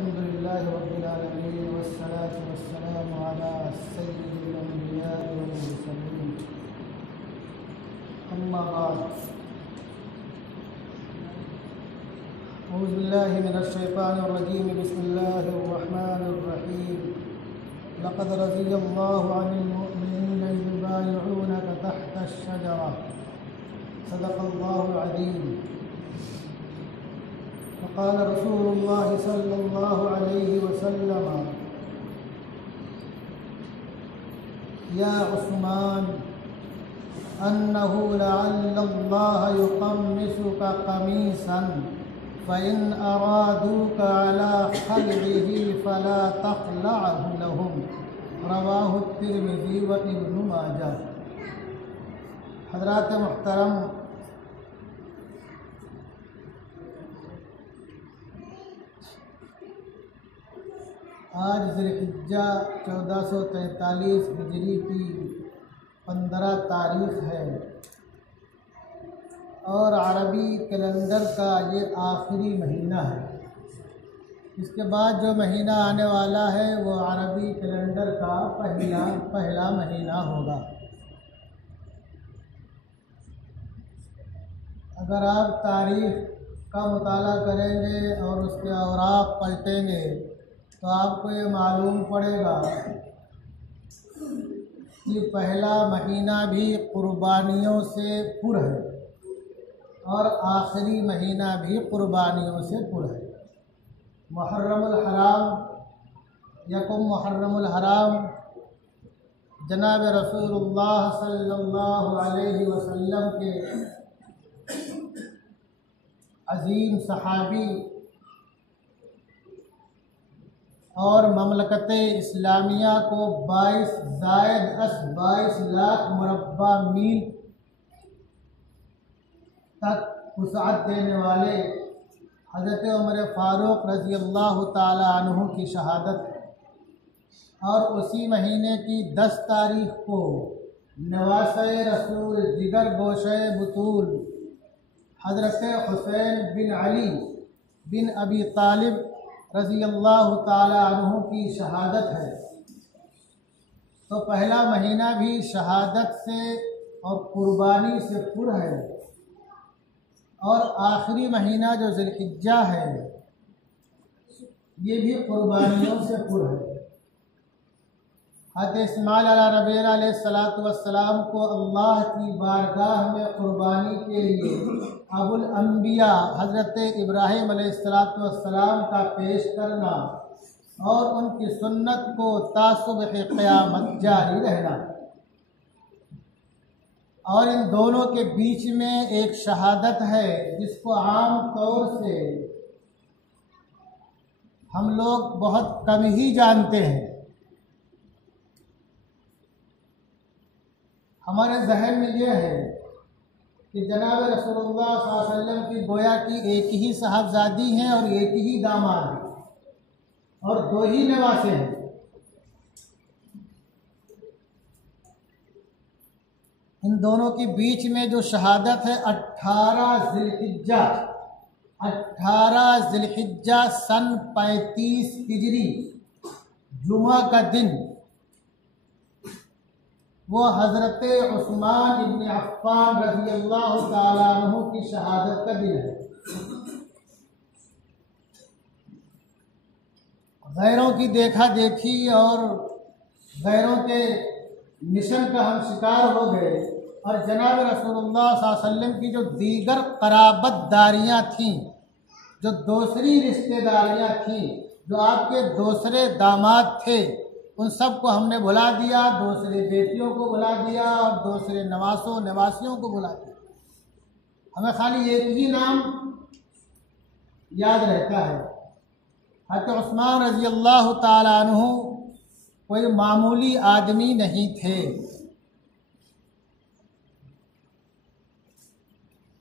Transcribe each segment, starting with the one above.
अल्हम्दुलिल्लाहि रब्बिल आलमीन वस्सलातु वस्सलामु अला सय्यिदिल अंबिया'i वल मुरसलीन अम्मा बाद औज़ु बिल्लाहि मिनश शैतानिर रजीम बिस्मिल्लाहिर रहमानिर रहीम लक़द रज़ियल्लाहु अनिल मुअ्मिनीना इज़ युबायिऊनका तहतश शजरा सदक़ल्लाहुल अज़ीम क़ाल रसूलुल्लाहि सल्लल्लाहु अलैहि वसल्लम या उस्मान अन्नहु लअल्लल्लाह युक़म्मिसुका क़मीसन फ़इन अरादूका अला ख़ल्इही फ़ला तख़लअहु लहुम रवाहु तिर्मिज़ी व इब्नु माजा। हज़रात मुहतरम, आज ज़िलहिज्जा 1443 हिजरी की 15 तारीख़ है और अरबी कैलेंडर का ये आखिरी महीना है। इसके बाद जो महीना आने वाला है वो अरबी कैलेंडर का पहला महीना होगा। अगर आप तारीख़ का मुताला करेंगे और उसके औराक़ पलटेंगे तो आपको ये मालूम पड़ेगा कि पहला महीना भी कुर्बानियों से पुर है और आखिरी महीना भी कुर्बानियों से पुर है। मुहर्रमुल हराम यकुम मुहर्रमुल हराम जनाब रसूलुल्लाह सल्लल्लाहु अलैहि वसल्लम के अज़ीम सहाबी और ममलकत इस्लामिया को 22 लाख मुरब्बा मील तक वुसअत देने वाले हज़रत उमर फ़ारूक रज़ी अल्लाह ताला अन्हु की शहादत है। और उसी महीने की 10 तारीख़ को नवासे रसूल जिगर गोशे बुतूल हज़रत हुसैन बिन अली बिन अबी तालिब रज़ी अल्लाह ताला अन्हु की शहादत है। तो पहला महीना भी शहादत से और कुर्बानी से पुर है और आखिरी महीना जो ज़िलहिज्जा है ये भी कुर्बानियों से पुर है। हज़रत इस्माइल अलैहिस्सलातु वस्सलाम को अल्लाह की बारगाह में कुर्बानी के लिए अबुल अंबिया हज़रत इब्राहीम अलैहिस्सलातु वस्सलाम का पेश करना और उनकी सुन्नत को तासुबह क़यामत जारी रहना, और इन दोनों के बीच में एक शहादत है जिसको आम तौर से हम लोग बहुत कम ही जानते हैं। हमारे जहन में यह है कि जनाब रसूलुल्लाह सल्लल्लाहु अलैहि वसल्लम की गोया की एक ही साहबजादी हैं और एक ही दामाद हैं और 2 ही नवासे हैं। इन दोनों के बीच में जो शहादत है 18 ज़िलहिज्जा सन 35 हिजरी जुमा का दिन वो हज़रत उस्मान इब्न अफ़्फ़ान रज़ी अल्लाह ताला अन्हु की शहादत का दिन है। गैरों की देखा देखी और गैरों के मिशन का हम शिकार हो गए और जनाब रसूलुल्लाह सल्लल्लाहु अलैहि वसल्लम की जो दीगर क़राबतदारियाँ थीं, जो दूसरी रिश्तेदारियाँ थीं, जो आपके दूसरे दामाद थे, उन सब को हमने भुला दिया, दूसरे बेटियों को भुला दिया और दूसरे नवासियों को भुला दिया। हमें खाली एक ही नाम याद रहता है। हज़रत उस्मान रज़ी अल्लाह ताला अन्हु कोई मामूली आदमी नहीं थे।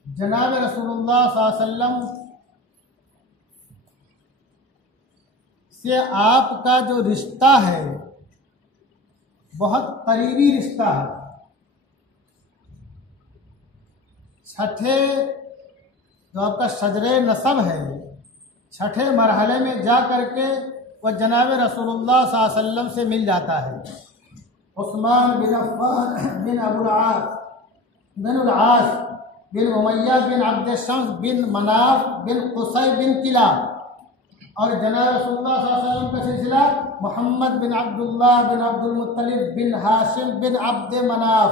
जनाब रसूलुल्लाह सल्लल्लाहु अलैहि वसल्लम से आपका जो रिश्ता है बहुत करीबी रिश्ता है। छठे जो आपका शजरे नसब है छठे मरहले में जा करके वह जनाब रसूलुल्लाह सल्लल्लाहु अलैहि वसल्लम से मिल जाता है। उस्मान बिन अफ़्फ़ान बिन अबुल आस बिन उमय्या बिन अब्द शम्स बिन मनाफ बिन क़ुसै बिन किलाब और जनाब रसूलुल्लाह सल्लल्लाहु अलैहि वसल्लम का सिलसिला मोहम्मद बिन अब्दुल्लाह बिन अब्दुल मुत्तलिब बिन हाशिम बिन अब्द मनाफ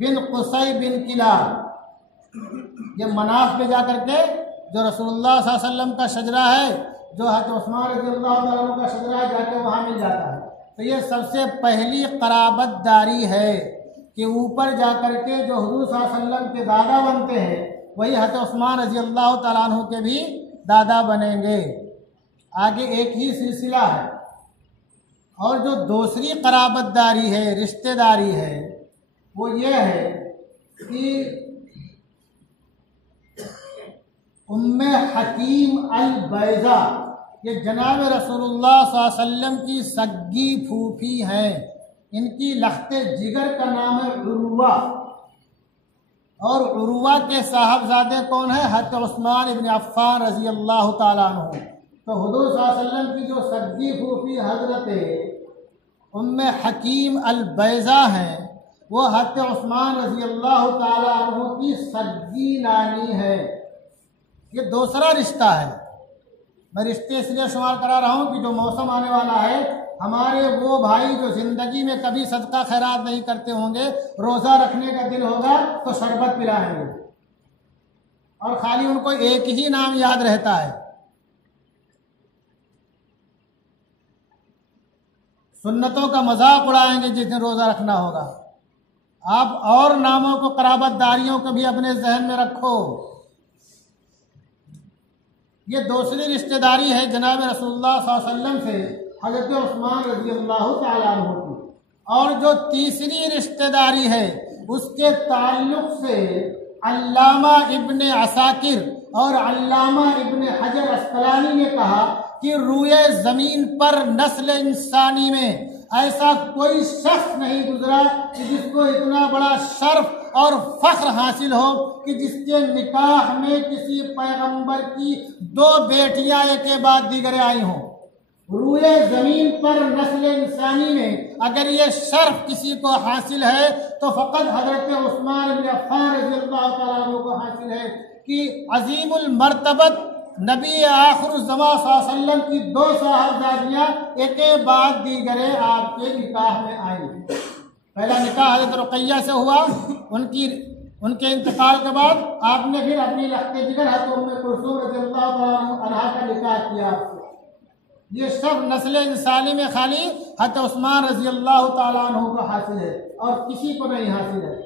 बिन क़ुसै बिन किलाब। ये मनाफ पे जा करके जो रसूलुल्लाह सल्लल्लाहु अलैहि वसल्लम का शजरा है, जो हज़रत उस्मान रज़ियल्लाहु ताला अन्हु का शजरा है, जाके वहाँ मिल जाता है। तो ये सबसे पहली क़राबतदारी है कि ऊपर जा करके जो हुज़ूर सल्लल्लाहु अलैहि वसल्लम के दादा बनते हैं वही हज़रत उस्मान रज़ियल्लाहु ताला अन्हु के भी दादा बनेंगे। आगे एक ही सिलसिला है। और जो दूसरी क़राबतदारी है, रिश्तेदारी है, वो ये है कि उम्मे हकीम अल बैज़ा ये जनाब रसूलुल्लाह सल्लल्लाहु अलैहि वसल्लम की सग्गी फूफी हैं। इनकी लख्ते जिगर का नाम है उर्वा और उर्वा के साहबजादे कौन है? हज़रत उस्मान इब्न अफ़्फ़ान रज़ी अल्लाह ताला अन्हु। तो हुज़ूर सल्लल्लाहु अलैहि वसल्लम की जो सग्गी फूफी हज़रत उम्मे हकीम अल बैज़ा हैं, वो हज़रत उस्मान रज़ी अल्लाह ताला अन्हु की सग्गी नानी है। ये दूसरा रिश्ता है। मैं रिश्ते इसलिए शुमार करा रहा हूँ कि जो मौसम आने वाला है, हमारे वो भाई जो ज़िंदगी में कभी सदका खैरात नहीं करते होंगे, रोज़ा रखने का दिन होगा तो शरबत पिलाएंगे और खाली उनको एक ही नाम याद रहता है। सुन्नतों का मजाक उड़ाएंगे जिस दिन रोज़ा रखना होगा। आप और नामों को, क़राबतदारियों को भी अपने जहन में रखो। ये दूसरी रिश्तेदारी है जनाब रसूलुल्लाह सल्लल्लाहु अलैहि वसल्लम से हज़रत उस्मान रज़ियल्लाहु ताला अन्हु की। और जो तीसरी रिश्तेदारी है उसके ताल्लुक़ से अल्लामा इब्ने असाकिर और अल्लामा इब्ने हजर अस्क़लानी ने कहा कि रूए ज़मीन पर नस्ल इंसानी में ऐसा कोई शख्स नहीं गुजरा कि जिसको इतना बड़ा शर्फ और फ़ख्र हासिल हो कि जिसके निकाह में किसी पैगंबर की दो बेटियां एक के बाद दीगरे आई हों। रूए ज़मीन पर नस्ल इंसानी में अगर ये शर्फ किसी को हासिल है तो फ़कत हज़रत उस्मान इब्न अफ़्फ़ान रज़ियल्लाहु ताला अन्हु को हासिल है कि अज़ीमुल मर्तबत नबी आखिरुज़्ज़मा सल्लल्लाहु अलैहि वसल्लम की दो साहबजादियाँ एक के बाद दीगरे आपके निकाह में आई। पहला निकाह हज़रत रुक़ैया से हुआ, उनके इंतकाल के बाद आपने फिर अपनी लख्ते जिगर हज़रत उम्मे कुलसूम रज़ियल्लाहु अन्हा का निकाह किया। ये सब नस्ल इंसानी में खाली हज़रत उस्मान रज़ियल्लाहु ताला अन्हु को हासिल है और किसी को नहीं हासिल है।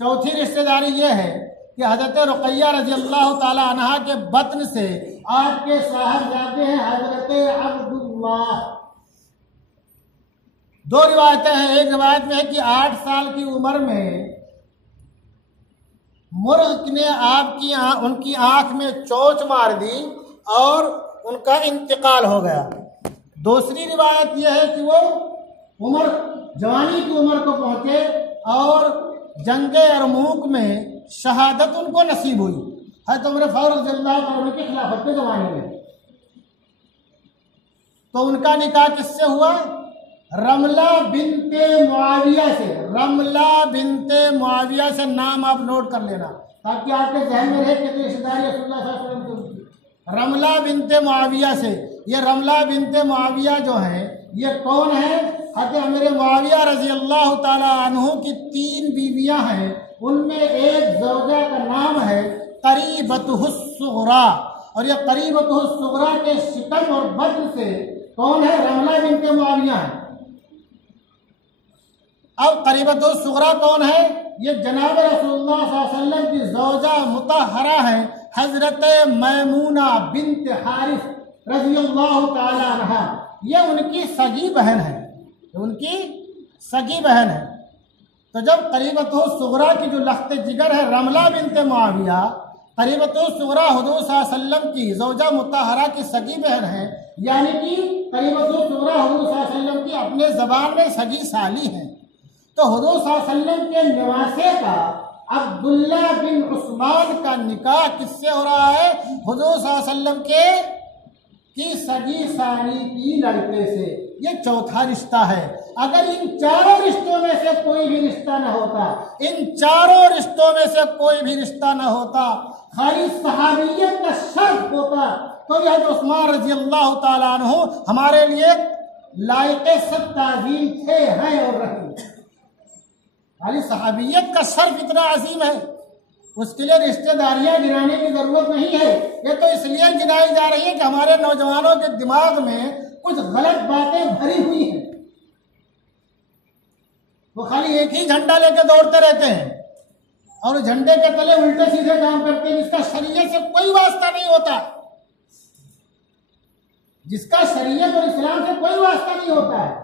चौथी रिश्तेदारी ये है कि हज़रत रुक़ैया रज़ियल्लाहु ताला अन्हा के बत्न से आपके साहबजादे हैं हज़रत अब्दुल्लाह। दो रिवायतें हैं। एक रिवायत में है कि 8 साल की उम्र में मुर्ग ने उनकी आंख में चोंच मार दी और उनका इंतकाल हो गया। दूसरी रिवायत यह है कि वो जवानी की उम्र को पहुंचे और जंगे यरमूक में शहादत उनको नसीब हुई हज़रत उमर फारूक रज़ियल्लाहु अन्हु की खिलाफत के ज़माने में। तो उनका निकाह किससे हुआ? रमला बिनते मुआविया से। रमला बिनते मुआविया से नाम आप नोट कर लेना ताकि आपके ज़हन में रहे कि रिश्तेदारी रसूलुल्लाह सल्लल्लाहु अलैहि वसल्लम की। रमला बिनते मुआविया से। ये रमला बिनते मुआविया जो है ये कौन है? हज़रत अमीर मुआविया रज़ियल्लाहु ताला अन्हु की 3 बीवियां हैं। उनमें एक ज़ौजा का नाम है क़रीबतुहुस सुग़रा और ये क़रीबतुहुस सुग़रा के शिकम और बद्न से कौन है? रमला बिनते मुआविया है। अब क़रीबतुहुस सुग़रा कौन है? ये जनाब रसूलुल्लाह सल्लल्लाहु अलैहि वसल्लम की ज़ौजा मुतहरा है हज़रत मैमूना बिन्त हारिस रज़ियल्लाहु ताला अन्हा। ये उनकी सगी बहन है, उनकी सगी बहन है। तो जब क़रीबतुहुस सुग़रा की जो लख्ते जिगर है रमला बिनते मुआविया, क़रीबतुहुस सुग़रा हुज़ूर सल्लल्लाहु अलैहि वसल्लम की ज़ौजा मुतहरा की सगी बहन है, यानी कि क़रीबतुहुस सुग़रा हुज़ूर सल्लल्लाहु अलैहि वसल्लम की अपने ज़बान में सगी साली हैं। तो हुज़ूर सल्लल्लाहु अलैहि वसल्लम के नवासे का अब्दुल्ला बिन उस्मान का निकाह किससे हो रहा है? हुजूर सल्लल्लाहु अलैहि वसल्लम की सगी सानी की लड़के से। ये चौथा रिश्ता है। अगर इन चारों रिश्तों में से कोई भी रिश्ता न होता, इन चारों रिश्तों में से कोई भी रिश्ता न होता, खाली सहाबियत का शर्त होता, तो यह उस्मान रजी अल्लाह ताला अन्हु हमारे लिए लायके सब ताज़ीम थे, हैं और रहेंगे। खाली सहाबियत का शर्फ इतना अजीम है, उसके लिए रिश्तेदारियां गिनाने की जरूरत नहीं है। ये तो इसलिए गिनाई जा रही है कि हमारे नौजवानों के दिमाग में कुछ गलत बातें भरी हुई हैं। वो खाली एक ही झंडा लेकर दौड़ते रहते हैं और झंडे के तले उल्टे सीधे काम करते हैं, जिसका शरीयत से कोई वास्ता नहीं होता, जिसका शरीयत और इस्लाम से कोई वास्ता नहीं होता है।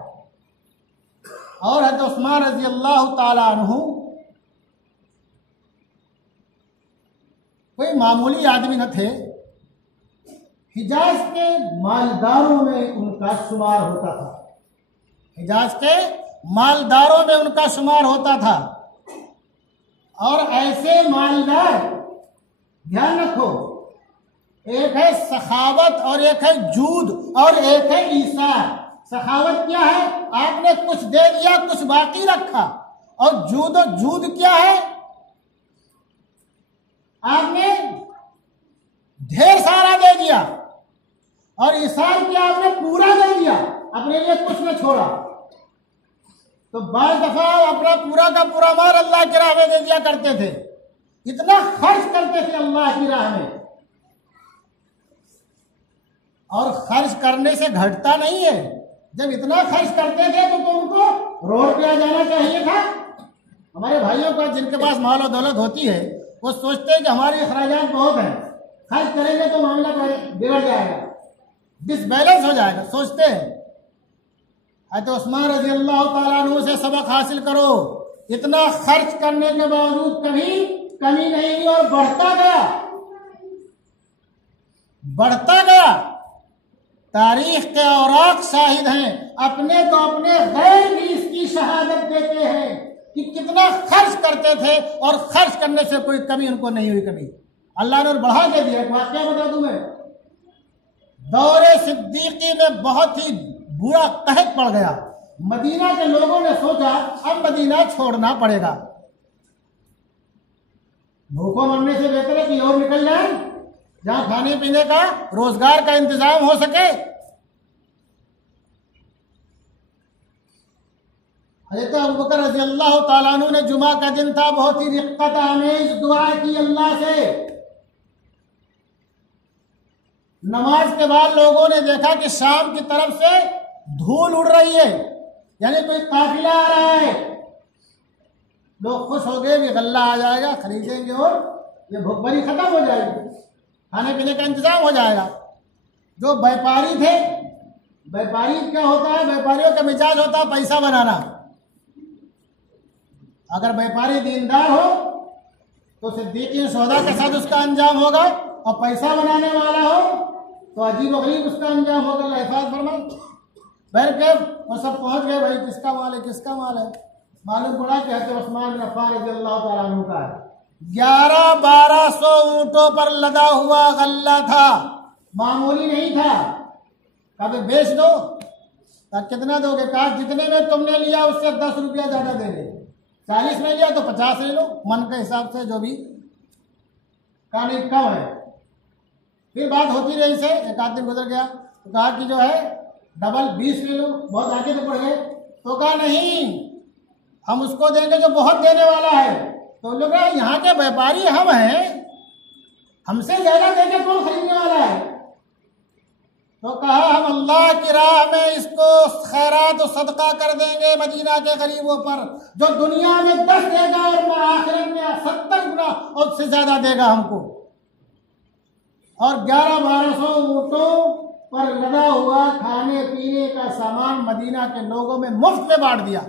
और हज़रत उस्मान रज़ी अल्लाह ताला अन्हु कोई मामूली आदमी न थे। हिजाज के मालदारों में उनका शुमार होता था, हिजाज के मालदारों में उनका शुमार होता था। और ऐसे मालदार, ध्यान रखो, एक है सखावत और एक है जूद और एक है ईसार। सखावत क्या है? आपने कुछ दे दिया, कुछ बाकी रखा। और जूद क्या है? आपने ढेर सारा दे दिया। और ईसार क्या? आपने पूरा दे दिया, अपने लिए कुछ न छोड़ा। तो बार दफा अपना पूरा का पूरा माल अल्लाह की राह में दे दिया करते थे, इतना खर्च करते थे अल्लाह की राह में। और खर्च करने से घटता नहीं है। जब इतना खर्च करते थे तो उनको रोड पे आ जाना चाहिए था। हमारे भाइयों का जिनके पास माल और दौलत होती है, वो सोचते हैं कि हमारे अखराजात बहुत हैं, खर्च करेंगे तो मामला बिगड़ जाएगा, डिसबैलेंस हो जाएगा, सोचते हैं। तो उस्मान रजी अल्लाह ताला अन्हु से सबक हासिल करो। इतना खर्च करने के बावजूद कभी कमी नहीं हुई और बढ़ता गया, बढ़ता गया। तारीख के औराक शाहिद हैं, अपने तो अपने गैर भी इसकी शहादत देते हैं कि कितना खर्च करते थे और खर्च करने से कोई कमी उनको नहीं हुई। कभी अल्लाह ने बढ़ा के दिया। एक वाकया बता दूं मैं, दौरे सिद्दीकी में बहुत ही बुरा कहत पड़ गया। मदीना के लोगों ने सोचा अब मदीना छोड़ना पड़ेगा, भूखों मरने से बेहतर है कि और निकल जाए जहां खाने पीने का, रोजगार का इंतजाम हो सके। हज़रत अबू बकर रज़ी अल्लाह ताला अन्हु ने, जुमा का दिन था, बहुत ही रिक्कत आमेज दुआ की अल्लाह से। नमाज के बाद लोगों ने देखा कि शाम की तरफ से धूल उड़ रही है, यानी कोई काफिला आ रहा है। लोग खुश हो गए कि गल्ला आ जाएगा, खरीदेंगे और ये भूखमरी खत्म हो जाएगी, खाने पीने का इंतजाम हो जाएगा। जो व्यापारी थे, व्यापारी क्या होता है? व्यापारियों का मिजाज होता है पैसा बनाना। अगर व्यापारी दीनदार हो तो सिद्दीकीन शुहदा के साथ उसका अंजाम होगा, और पैसा बनाने वाला हो तो अजीब गरीब उसका अंजाम होगा। अल्लाह हिफाज़त फरमाए। बैठ के वो सब पहुंच गए, भाई किसका माल है, किसका माल है। मालूम पड़ा कि हज़रत उस्मान बिन अफ़्फ़ान रज़ियल्लाहु ताला अन्हु का है। 1100-1200 ऊंटों पर लदा हुआ गल्ला था, मामूली नहीं था। कभी बेच दो, तब कितना दोगे? कहा जितने में तुमने लिया उससे 10 रुपया ज्यादा दे दे। 40 में लिया तो 50 ले लो, मन के हिसाब से जो भी। कहा नहीं, कम है। फिर बात होती रही से एक आध दिन गुजर गया तो कहा कि जो है डबल 20 ले लो, बहुत आगे तो बढ़ गए। तो कहा नहीं, हम उसको देंगे जो बहुत देने वाला है। तो लोग यहाँ के व्यापारी हम हैं, हमसे ज्यादा देकर कौन खरीदने वाला है? तो कहा हम अल्लाह की राह में इसको खैरात और सदका कर देंगे मदीना के गरीबों पर, जो दुनिया में 10 देगा और आखिरत में 70 गुना और से ज्यादा देगा हमको। और 1100-1200 ऊंटों पर लदा हुआ खाने पीने का सामान मदीना के लोगों में मुफ्त में बांट दिया।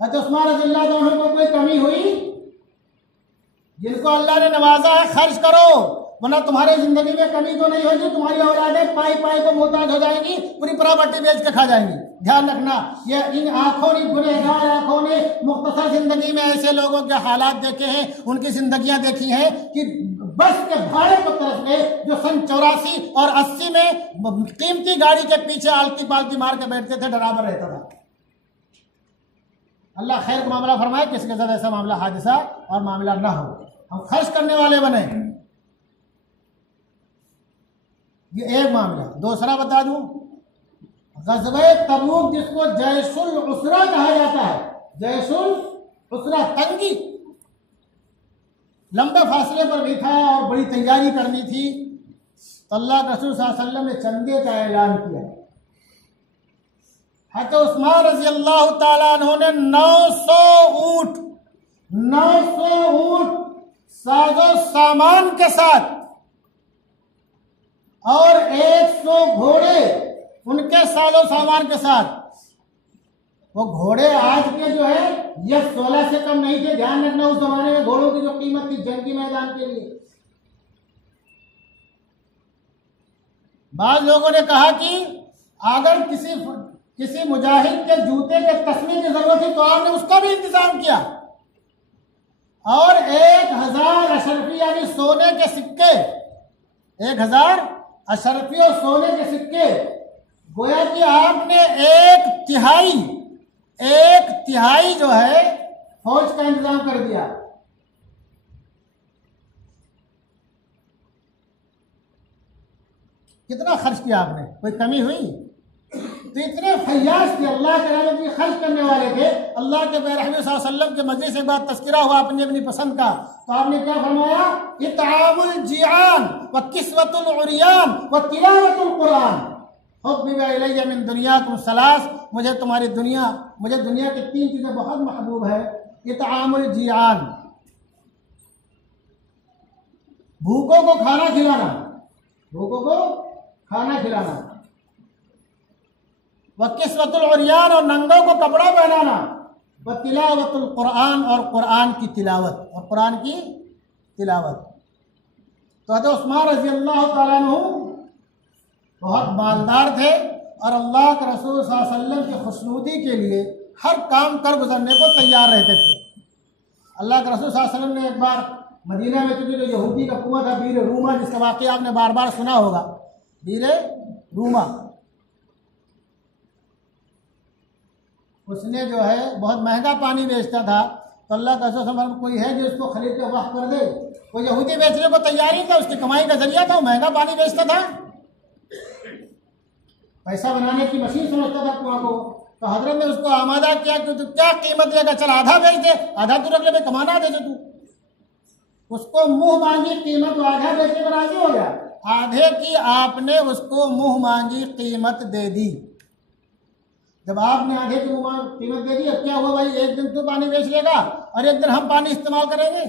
हज़रत उस्मान रज़ियल्लाहु अन्हु को कोई कमी हुई? जिनको अल्लाह ने नवाजा है खर्च करो, वरना तुम्हारी जिंदगी में कमी तो नहीं होगी, तुम्हारी औलादें पाई पाई को मोहताज हो जाएंगी, पूरी प्रॉपर्टी बेच के खा जाएंगी। ध्यान रखना, ये इन आंखों ने, गुनहगार आंखों ने मुख्तसर जिंदगी में ऐसे लोगों के हालात देखे हैं, उनकी जिंदगियां देखी हैं कि बस के भाड़े को तरफ ले, जो सन 84 और 80 में कीमती गाड़ी के पीछे आलती पालती मार के बैठते थे, डरावर रहता था। अल्लाह खैर का मामला फरमाए, किसी के साथ ऐसा मामला हादसा और मामला ना हो, हम खर्च करने वाले बने। ये एक मामला। दूसरा बता दूं, ग़ज़वे तबूक जिसको जैशुल उसरा कहा जाता है, जैशुल उसरा, तंगी, लंबे फासले पर भी था और बड़ी तैयारी करनी थी, तो अल्लाह के रसूल सल्लल्लाहु अलैहि वसल्लम ने चंदे का ऐलान किया। हज़रत उस्मान रज़ी अल्लाह ताला अन्हु ने 900 ऊंट साजो सामान के साथ और 100 घोड़े उनके साजो सामान के साथ, वो घोड़े आज के जो है ये 16 से कम नहीं थे। ध्यान रखना, उस जमाने में घोड़ों की जो कीमत थी जंगी मैदान के लिए। बाद लोगों ने कहा कि अगर किसी मुजाहिद के जूते के तस्मे की जरूरत थी तो आपने उसका भी इंतजाम किया, और 1000 अशरफी यानी सोने के सिक्के, 1000 अशरफी और सोने के सिक्के, गोया कि आपने एक तिहाई जो है फौज का इंतजाम कर दिया। कितना खर्च किया आपने, कोई कमी हुई? तो इतने फैयाज थे, अल्लाह के राह में खर्च करने वाले थे। अल्लाह के रहमत सल्लल्लाहु अलैहि वसल्लम के मजलिस से बाद तज़किरा हुआ अपनी अपनी पसंद का, तो आपने क्या फरमाया? इत्आमुल जियान व किस्वतुल उरियान व तिलावतुल कुरान हुब्बिबा इलैया मिन दुनियाकुम सलास, मुझे दुनिया की 3 चीजें बहुत महबूब है। इत्आमुल जियान, भूखों को खाना खिलाना, व किस्वतुल उरियान, और नंगों को कपड़ा पहनाना, व तिलावतुल कुरान, और कुरान की तिलावत। तो हज़रत उस्मान रज़ी अल्लाह ताला अन्हु बहुत मालदार थे और अल्लाह के रसूल सल्लल्लाहु अलैहि वसल्लम की खुशनुदी के लिए हर काम कर गुजरने को तैयार रहते थे। अल्लाह के रसूल सल्लल्लाहु अलैहि वसल्लम ने एक बार मदीना में, क्योंकि जो यहूदी का कुआं था बीर रूमा, जिसका वाक़या आपने बार बार सुना होगा, बीर रूमा, उसने जो है बहुत महंगा पानी बेचता था। तो अल्लाह का रसूल कोई है जो इसको खरीद के वक़्त कर दे? कोई यहूदी बेचने को तैयार ही था, उसकी कमाई का जरिया था, वो महंगा पानी बेचता था, पैसा बनाने की मशीन समझता था कुआं को। तो हजरत ने उसको आमादा किया कि तू क्या कीमत लेगा, चल आधा बेच दे, आधा तू रख ले, कमाना दे तू। उसको मुंह मांगी कीमत, आधा बेचने पर राजी हो गया। आधे की आपने उसको मुंह मांगी कीमत दे दी। जब आपने आधे की कीमत दे दी, अब क्या हुआ भाई, एक दिन तू पानी बेच लेगा और एक दिन हम पानी इस्तेमाल करेंगे,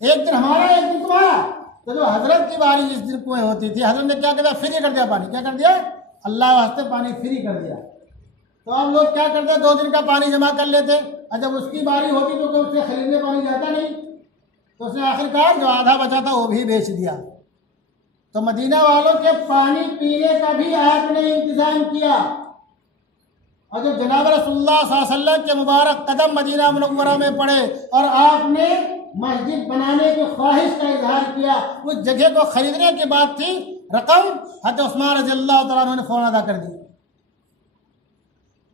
एक दिन हमारा एक दिन तुम्हारा। तो जो हजरत की बारी जिस दिन कुएं होती थी, हजरत ने क्या कर दिया, फ्री कर दिया पानी। क्या कर दिया? अल्लाह वास्ते पानी फ्री कर दिया। तो अब लोग क्या करते, 2 दिन का पानी जमा कर लेते, और जब उसकी बारी होती तो उससे खरीदने पानी जाता नहीं, तो उसने आखिरकार जो आधा बचा था वो भी बेच दिया। तो मदीना वालों के पानी पीने का भी आपने इंतजाम किया। और जब जनाब रसूलुल्लाह सल्लल्लाहु अलैहि वसल्लम के मुबारक कदम मदीना मुनव्वरा में पड़े और आपने मस्जिद बनाने की ख्वाहिश का इजहार किया, उस जगह को खरीदने की बात थी, रकम हज़रत उस्मान रज़ी अल्लाह तआला अन्हु ने फौरन अदा कर दी।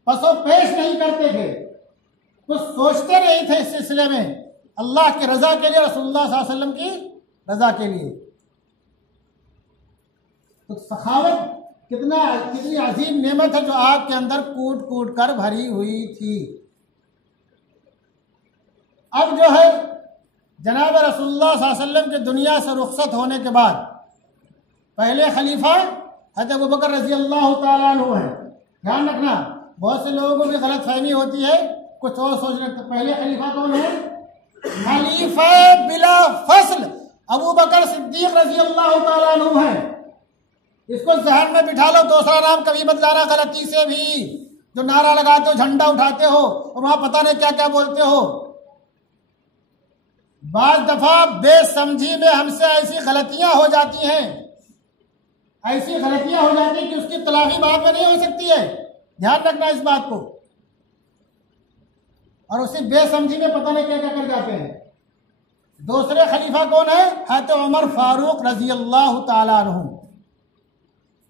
पसो पेश नहीं करते थे, कुछ सोचते नहीं थे इस सिलसिले में, अल्लाह की रजा के लिए, रसूलुल्लाह सल्लल्लाहु अलैहि वसल्लम की रजा के लिए। तो सखावत कितनी अजीम नेमत है जो आपके अंदर कूट कूट कर भरी हुई थी। अब जो है जनाब रसूलुल्लाह सल्लल्लाहु अलैहि वसल्लम के दुनिया से रुखसत होने के बाद पहले खलीफा हज़रत अबू बकर रज़ी अल्लाह ताला अन्हु है। ध्यान रखना, बहुत से लोगों को भी गलत फहमी होती है, कुछ और सोच रहे। तो पहले खलीफा कौन है? खलीफा बिला फसल अबू बकर सिद्दीक रज़ी अल्लाह ताला अन्हु है। इसको जहन में बिठा लो, दूसरा नाम कभी मत लाना गलती से भी। जो नारा लगाते हो, झंडा उठाते हो और वहां पता नहीं क्या क्या बोलते हो। बाज दफा बेसमझी में हमसे ऐसी गलतियां हो जाती हैं, ऐसी गलतियां हो जाती हैं कि उसकी तलाफी बाद में नहीं हो सकती है। ध्यान रखना इस बात को। और उसी बेसमझी में पता नहीं क्या क्या कर जाते हैं। दूसरे खलीफा कौन है? हज़रत उमर फारूक रजी अल्लाह ताला अन्हु।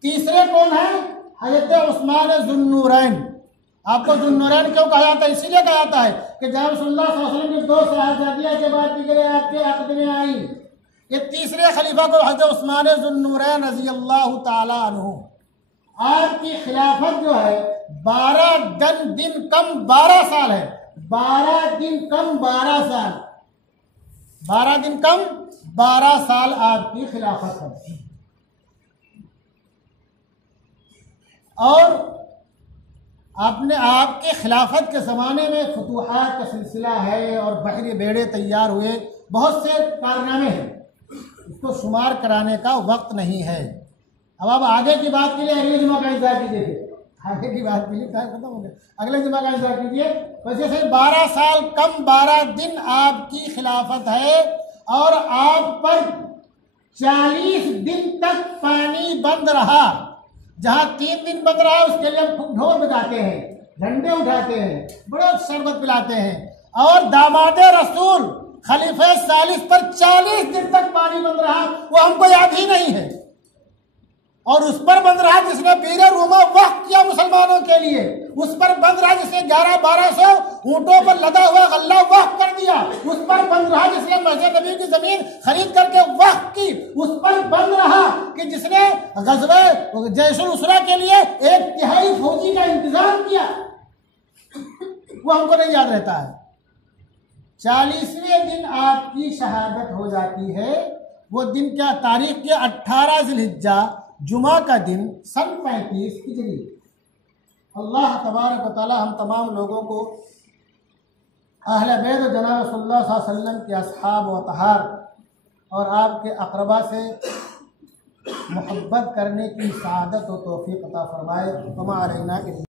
तीसरे कौन है? हज़रत उस्मान ज़ुन्नूरैन। आपको ज़ुन्नूरैन क्यों कहा जाता है? इसीलिए कहा जाता है कि जब रसूलुल्लाह सल्लल्लाहु अलैहि वसल्लम की दो शहादातियां के बाद तीसरे आपके अक़द में आई। ये तीसरे खलीफा को हज़रत उस्मान ज़ुन्नूरैन रजी अल्लाह ताला अन्हु। आपकी खिलाफत जो है 12 दिन कम 12 साल है। 12 दिन कम 12 साल, 12 दिन कम 12 साल आपकी खिलाफत है। और आपने आपके खिलाफत के ज़माने में फतूहात का सिलसिला है और बहरी बेड़े तैयार हुए, बहुत से कारनामे हैं, इसको शुमार कराने का वक्त नहीं है। अब आप आगे की बात के लिए अगले जुमा का इंतजार कीजिए, आगे की बात के लिए टाइम खत्म हो गया, अगले जुमा का इंतजार कीजिए। वैसे से 12 साल कम 12 दिन आपकी खिलाफत है और आप पर 40 दिन तक पानी बंद रहा। जहां 3 दिन बंद रहा उसके लिए हम ढोल बजाते हैं, झंडे उठाते हैं, बड़ा शरबत पिलाते हैं। और दामादे रसूल खलीफे सालिस पर 40 दिन तक पानी बंद रहा, वो हमको याद ही नहीं है। और उस पर बंद रहा जिसने बीर रूमा वक्त किया मुसलमानों के लिए, उस पर बंद रहा जिसने 1100-1200 ऊंटों पर लदा हुआ गल्ला वक्त कर दिया, उस पर बंद रहा जिसने मस्जिद नबी की जमीन खरीद करके वक्त की, उस पर बंद रहा कि जिसने गज़वे जैशुल उसरा के लिए 1/3 फौजी का इंतजाम किया, वो हमको नहीं याद रहता है। 40वें दिन आपकी शहादत हो जाती है। वो दिन क्या तारीख के 18 ज़िलहिज्जा जुमा का दिन सन 35 हिजरी। अल्लाह तबारक व तआला हम तमाम लोगों को अहले बैत व जनाब रसूलुल्लाह सल्लल्लाहु अलैहि वसल्लम के अस्हाब व अतहार और आपके अक़रबा से मोहब्बत करने की सआदत व तौफ़ीक़ अता फ़रमाए। वमा अलैना।